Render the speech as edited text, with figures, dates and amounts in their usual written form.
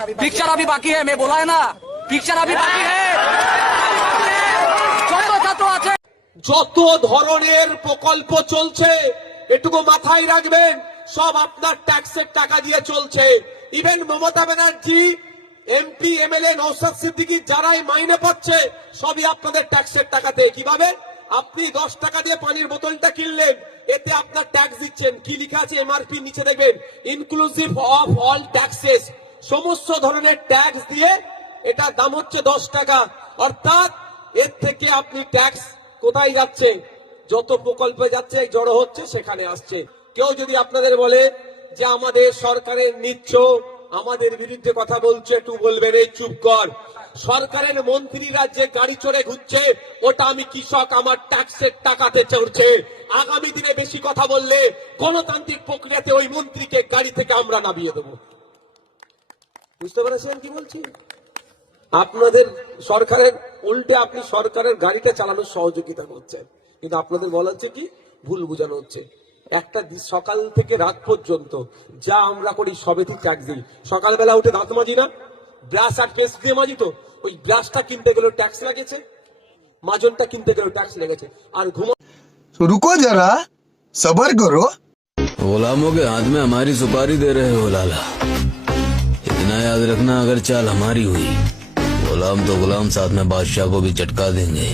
Picture अभी बाकी है मैं बोला है ना पिक्चर अभी बाकी है যত ধরনের প্রকল্প চলছে এটুকু মাথায় রাখবেন সব আপনার ট্যাক্সের টাকা দিয়ে চলছে। Even Mamata Banerjee MP MLA Naushad Siddiqui যারাই মাইনে পাচ্ছে সবই আপনাদের ট্যাক্সের টাকাতে। কিভাবে? আপনি 10 টাকা দিয়ে পানির বোতলটা কিনলেন, এতে আপনার ট্যাক্স দিচ্ছেন। কি লেখা আছে এমআরপি নিচে দেখবেন, ইনক্লুসিভ অফ অল ট্যাক্সেস, সমস্ত ধরনের ট্যাক্স দিয়ে এটা দাম হচ্ছে 10 টাকা। অর্থাৎ এর থেকে আপনি ট্যাক্স কোথায় যাচ্ছে? যত প্রকল্পে যাচ্ছে জড়ো হচ্ছে সেখানে আসছে। কেউ যদি আপনাদের বলে যে আমাদের সরকারের নিচ্ছ, আমাদের বিরুদ্ধে কথা বলছে, একটু বলবেন এই চুপ কর। সরকারের মন্ত্রীরা যে গাড়ি চড়ে ঘুরছে ওটা আমি কৃষক, আমার ট্যাক্সের টাকাতে চড়ছে। আগামী দিনে বেশি কথা বললে গণতান্ত্রিক প্রক্রিয়াতে ওই মন্ত্রীকে গাড়ি থেকে আমরা নামিয়ে দেবো। বুঝতে পেরেছেন কি বলছি? আপনাদের সরকারের উল্টে আপনি সরকারের গাড়িটা চালানোর সহযোগিতা করছেন, কিন্তু আপনাদের বলা হচ্ছে কি ভুল বোঝানো হচ্ছে। একটা সকাল থেকে রাত পর্যন্ত যা আমরা করি সবেতেই ট্যাক্স দিই। সকালবেলা উঠে দাঁত মাজি না, ব্রাশ আর পেস্ট দিয়ে মাজি তো, ওই ব্রাশটা কিনতে গেলেও ট্যাক্স লাগেছে, মাজনটা কিনতে গেলেও ট্যাক্স লেগেছে। আর रुको जरा सबर करो। गुलामों के हाथ में हमारी सुपारी दे रहे हो लाला, इतना याद रखना अगर चाल हमारी हुई गुलाम तो गुलाम साथ में बादशाह को भी चटका देंगे।